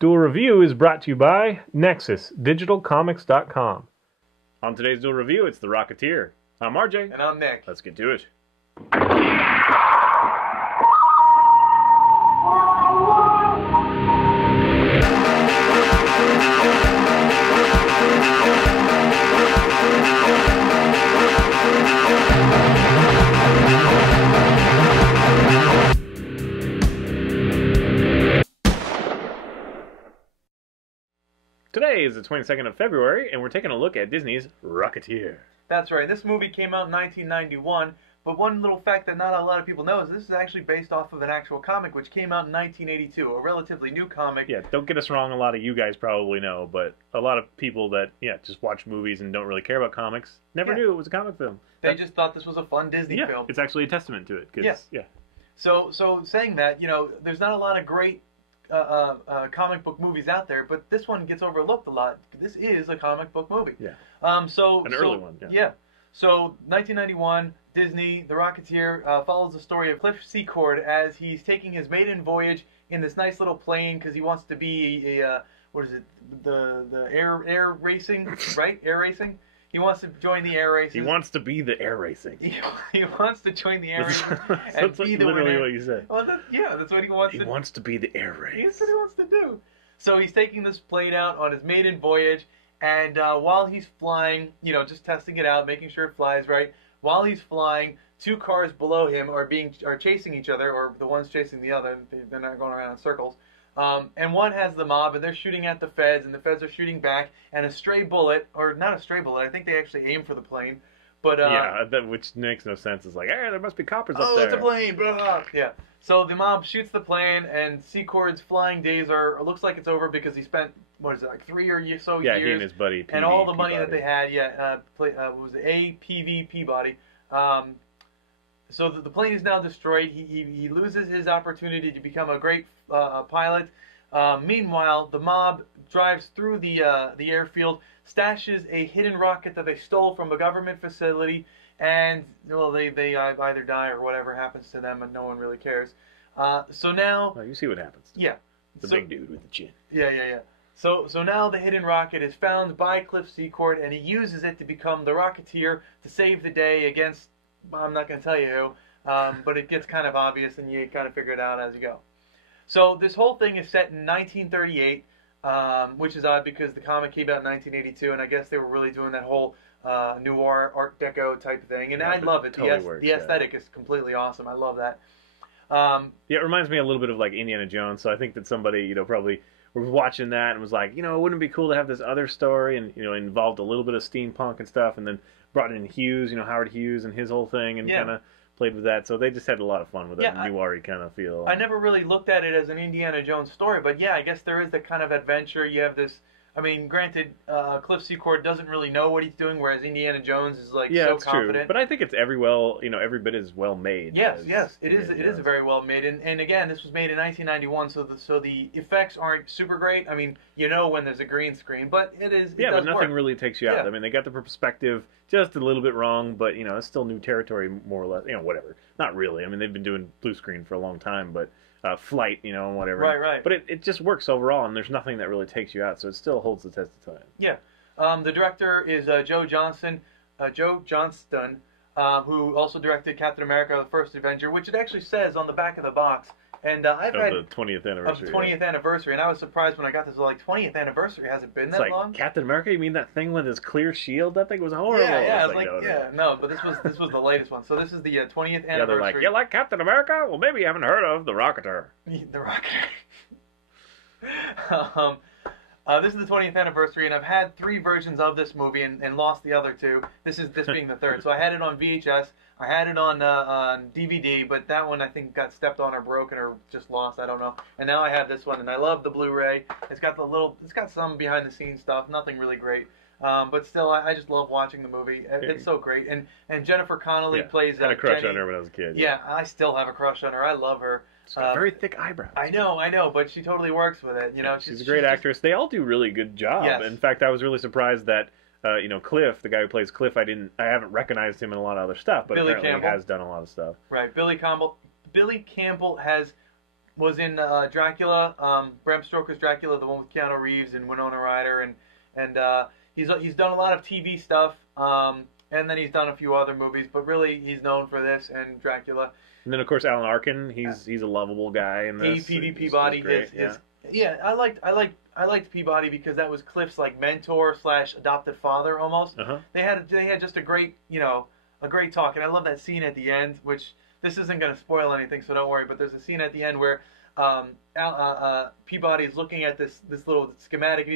Duel Review is brought to you by NexusDigitalComics.com. On today's Duel Review, it's the Rocketeer. I'm RJ. And I'm Nick. Let's get to it. Today is the 22nd of February, and we're taking a look at Disney's Rocketeer. That's right. This movie came out in 1991, but one little fact that not a lot of people know is this is actually based off of an actual comic which came out in 1982, a relatively new comic. Yeah, don't get us wrong, a lot of you guys probably know, but a lot of people that, just watch movies and don't really care about comics never knew it was a comic film. They just thought this was a fun Disney film. It's actually a testament to it. So saying that, there's not a lot of great comic book movies out there, but this one gets overlooked a lot. This is a comic book movie. Yeah. An early one. Yeah. So 1991, Disney, The Rocketeer follows the story of Cliff Secord as he's taking his maiden voyage in this nice little plane because he wants to be a the air racing, right? Air racing. He wants to join the air races. He wants to be the air racing. He wants to join the air races and that's be the literally winner. what you said. Well, that's what he wants to do. He wants to be the air race. That's what he wants to do. So he's taking this plane out on his maiden voyage, and while he's flying, just testing it out, making sure it flies right. While he's flying, two cars below him are chasing each other, or the one's chasing the other. They're not going around in circles. And one has the mob, and they're shooting at the feds, and the feds are shooting back, and a stray bullet, or not a stray bullet, I think they actually aim for the plane. But which makes no sense. It's like, hey, there must be coppers up there. Oh, it's a plane! Blah. Yeah. So the mob shoots the plane, and Secord's flying days looks like it's over because he spent, 3 or so years? Yeah, he and his buddy, and all the money that they had, was the A.P.V. Peabody. So the plane is now destroyed. He loses his opportunity to become a great pilot. Meanwhile, the mob drives through the airfield, stashes a hidden rocket that they stole from a government facility, and they either die or whatever happens to them, and no one really cares. So now... Well, you see what happens. Yeah. The big dude with the chin. Yeah. So now the hidden rocket is found by Cliff Secord, and he uses it to become the Rocketeer to save the day against... I'm not going to tell you who, but it gets kind of obvious, and you kind of figure it out as you go. So this whole thing is set in 1938, which is odd because the comic came out in 1982, and I guess they were really doing that whole noir, Art Deco type thing, and I love it. Totally the aesthetic is completely awesome. I love that. It reminds me a little bit of like Indiana Jones, so I think that somebody, probably was watching that and was like, wouldn't it be cool to have this other story, and, involved a little bit of steampunk and stuff, and then brought in Hughes, Howard Hughes and his whole thing, and kind of played with that. So they just had a lot of fun with that noir-y kind of feel. I never really looked at it as an Indiana Jones story, but I guess there is that kind of adventure. You have this... granted, Cliff Secord doesn't really know what he's doing, whereas Indiana Jones is so confident. True. But I think it's every bit as well made. Yes, it is. It is very well made, and again, this was made in 1991, so the effects aren't super great. When there's a green screen, but it is. Yeah, but nothing work. really takes you out. Yeah. They got the perspective just a little bit wrong, but it's still new territory, more or less. Whatever. Not really. They've been doing blue screen for a long time, but. Flight, and whatever. Right. But it just works overall, and there's nothing that really takes you out, so it still holds the test of time. Yeah. The director is Joe Johnston, who also directed Captain America: The First Avenger, which it actually says on the back of the box. And I've read the 20th anniversary. Of the 20th anniversary, and I was surprised when I got this. 20th anniversary, has it been that long? Captain America? You mean that thing with his clear shield? That thing was horrible. No, but this was the latest one. So this is the 20th anniversary. Yeah, they're like, you like Captain America? Well, maybe you haven't heard of the Rocketeer. The Rocketeer. This is the 20th anniversary, and I've had 3 versions of this movie and lost the other 2. This being the 3rd. So I had it on VHS. I had it on DVD, but that one I think got stepped on or broken or just lost. I don't know. And now I have this one, and I love the Blu-ray. It's got some behind-the-scenes stuff. Nothing really great, but still, I just love watching the movie. It's so great. And Jennifer Connelly plays. I had a crush Jenny. on her when I was a kid. Yeah, I still have a crush on her. I love her. She's got very thick eyebrows. I know, but she totally works with it. She's a great actress. They all do really good job. Yes. In fact, I was really surprised that. Cliff, the guy who plays Cliff, I haven't recognized him in a lot of other stuff, but Billy apparently Campbell he has done a lot of stuff. Right, Billy Campbell has was in Dracula, Bram Stoker's Dracula, the one with Keanu Reeves and Winona Ryder, and he's done a lot of TV stuff, and then he's done a few other movies, but really he's known for this and Dracula. And then of course Alan Arkin, he's a lovable guy in this. A.P.V. Peabody I liked Peabody because that was Cliff's like mentor / adopted father almost. They had just a great talk, and I love that scene at the end, which this isn't going to spoil anything, so don't worry. But there's a scene at the end where Peabody is looking at this little schematic,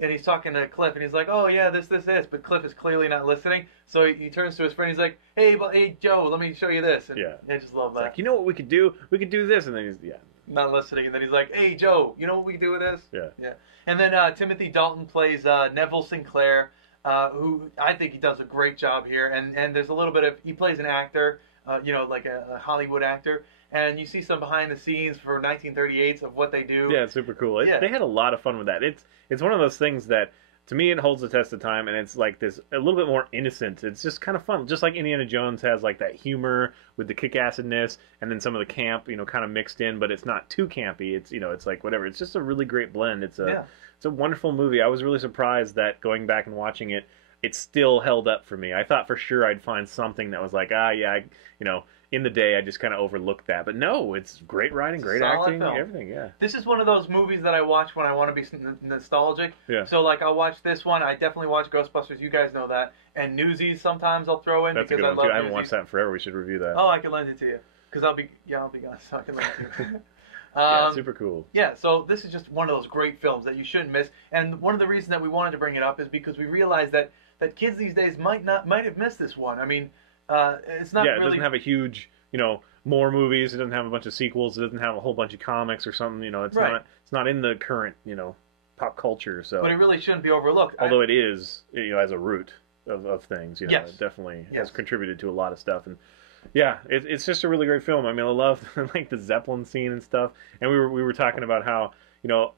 and he's talking to Cliff, and he's like, "Oh yeah, this," but Cliff is clearly not listening. So he turns to his friend, he's like, "Hey Joe, let me show you this." And I just love that. It's like, you know what we could do? We could do this, and then he's not listening, and then he's like, "Hey Joe, you know what we can do with this?" Yeah. And then Timothy Dalton plays Neville Sinclair, who I think he does a great job here. And there's a little bit of he plays an actor, like a Hollywood actor. And you see some behind the scenes for 1938s of what they do. Yeah, it's super cool. They had a lot of fun with that. It's one of those things that, to me, it holds the test of time, and it's like this a little bit more innocent. It's just kind of fun, just like Indiana Jones has like that humor with the kick-assedness, and then some of the camp, kind of mixed in, but it's not too campy. It's it's like whatever. It's just a really great blend. It's a wonderful movie. I was really surprised that going back and watching it, it still held up for me. I thought for sure I'd find something that was like, in the day, I just kind of overlooked that. But no, it's great writing, great acting, everything, This is one of those movies that I watch when I want to be nostalgic. Yeah. So, like, I'll watch this one. I definitely watch Ghostbusters. You guys know that. And Newsies sometimes I'll throw in. That's because a good one, too. I haven't Newsies. watched that in forever. We should review that. Oh, I can lend it to you. Because I'll be gone, so I can lend it to you. Yeah, super cool. Yeah, so this is just one of those great films that you shouldn't miss. And one of the reasons that we wanted to bring it up is because we realized that kids these days might have missed this one. I mean, it's not really... it doesn't have a huge... more movies. It doesn't have a bunch of sequels. It doesn't have a whole bunch of comics or something. It's not in the current pop culture. So, but it really shouldn't be overlooked. Although it is, as a root of things. It definitely has contributed to a lot of stuff. And it's just a really great film. I mean, I love like the Zeppelin scene and stuff. And we were talking about how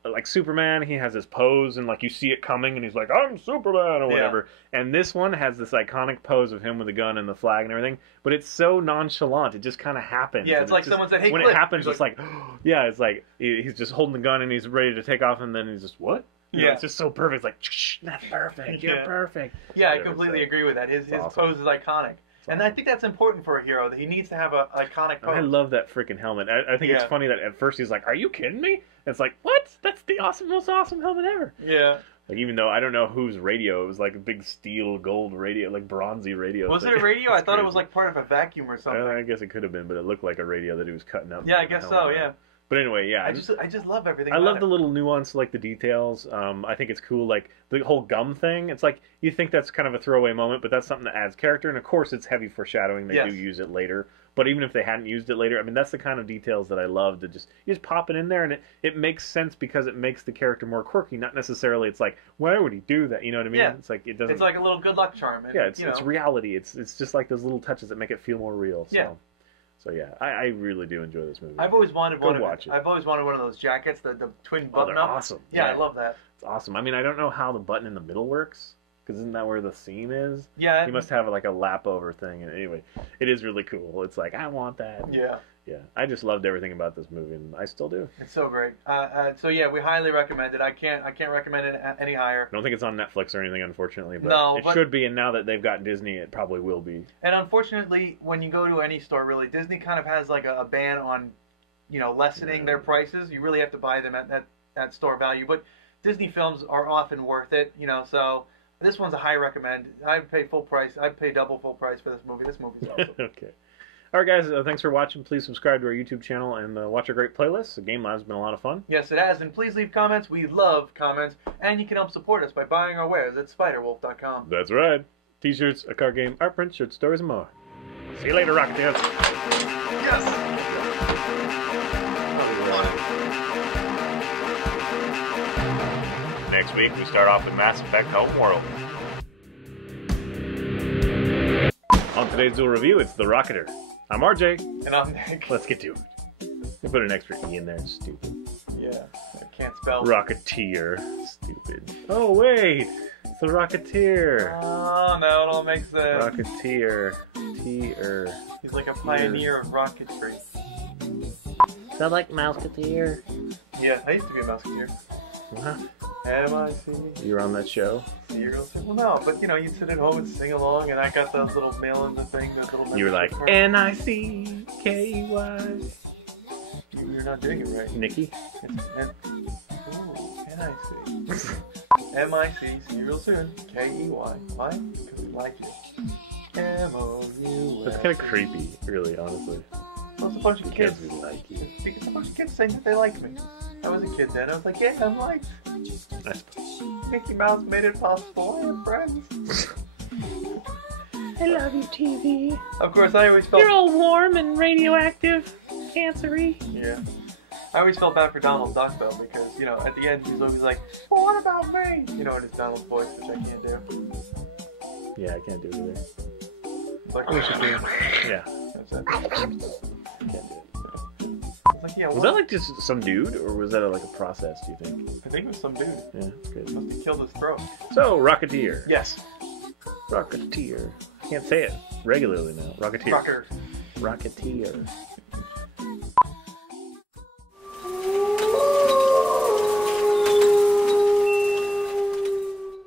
like Superman, he has his pose and like you see it coming and he's like, "I'm Superman" or whatever. And this one has this iconic pose of him with the gun and the flag and everything, but it's so nonchalant. It just kind of happens. Yeah, it's like someone said, "Hey, when Cliff." It happens, it's like, it's like he's just holding the gun and he's ready to take off, and then he's just what? It's just so perfect. It's like, that's perfect. You're perfect. Yeah, I completely agree with that. His pose is iconic. And I think that's important for a hero, that he needs to have an iconic pose. I love that freaking helmet. I think it's funny that at first he's like, "Are you kidding me?" And it's like, what? That's the most awesome helmet ever. Yeah. Like, even though I don't know whose radio, it was like a big steel gold radio, like bronzy radio. Was it a radio? I thought it was like part of a vacuum or something. I guess it could have been, but it looked like a radio that he was cutting up. Yeah, I guess so, yeah. But anyway, I just love everything. I love the little nuance, like the details. I think it's cool, like the whole gum thing. It's like you think that's kind of a throwaway moment, but that's something that adds character. And of course, it's heavy foreshadowing. They do use it later. But even if they hadn't used it later, I mean, that's the kind of details that I love. You just pop it in there, and it makes sense because it makes the character more quirky. Not necessarily, it's like, why would he do that? You know what I mean? Yeah. It's like it doesn't. It's like a little good luck charm. And, it's reality. It's just like those little touches that make it feel more real. So. Yeah. So yeah, I really do enjoy this movie. I've always wanted one. I've always wanted one of those jackets, the twin button up. Awesome. Yeah, I love that. It's awesome. I mean, I don't know how the button in the middle works, because isn't that where the seam is? Yeah. You must have like a lap over thing. And anyway, it is really cool. It's like, I want that. Yeah. Yeah. I just loved everything about this movie, and I still do. It's so great. So yeah, we highly recommend it. I can't recommend it any higher. I don't think it's on Netflix or anything, unfortunately, but it should be. And now that they've got Disney, it probably will be. And unfortunately, when you go to any store, really, Disney kind of has like a ban on, lessening their prices. You really have to buy them at store value. But Disney films are often worth it, So this one's a high recommend. I'd pay full price. I'd pay double full price for this movie. This movie's awesome. Okay. All right, guys, thanks for watching. Please subscribe to our YouTube channel and watch our great playlists. The Game Live's been a lot of fun. Yes, it has. And please leave comments. We love comments. And you can help support us by buying our wares at spiderwolf.com. That's right. T-shirts, a card game, art print, short stories, and more. See you later, Rocketeers. Yes! Next week, we start off with Mass Effect Homeworld. On today's Duel review, it's the Rocketeer. I'm RJ. And I'm Nick. Let's get to it. We'll put an extra E in there. Stupid. Yeah, I can't spell. Rocketeer. Stupid. Oh, wait. It's the Rocketeer. Oh, no, it all makes sense. Rocketeer. T-er. He's like a pioneer of rocketry. I like Mouseketeer. Yeah, I used to be a Mouseketeer. What? M-I-C. You were on that show? Serial. Well, no, but you know, you'd sit at home and sing along, and I got the little mail-in thing, the little. You were like Nickey. You're not doing it right. Nikki? N-I-C. M-I-C, see you real soon. K-E-Y. Why? Because we like you. M-O-U-S. That's kind of creepy, really, honestly. Well, it's a bunch of kids. Because we like you. Because a bunch of kids saying that they like me. I was a kid then. I was like, yeah, I'm liked. I suppose. Mickey Mouse made it possible. I have friends. I love you, TV. Of course, I always felt... You're all warm and radioactive, cancery. Yeah. I always felt bad for Donald Duck, though, because, you know, at the end, he's always like, well, what about me? You know, in his Donald voice, which I can't do. Yeah, I can't do it either. Like, we should do. Yeah. That's it. Can't do it. Like, yeah, Was that like just some dude, or was that like a process, do you think? I think it was some dude. Yeah, good. Must have killed his throat. So, Rocketeer. Yes. Rocketeer. I can't say it regularly now. Rocketeer. Rocker. Rocketeer.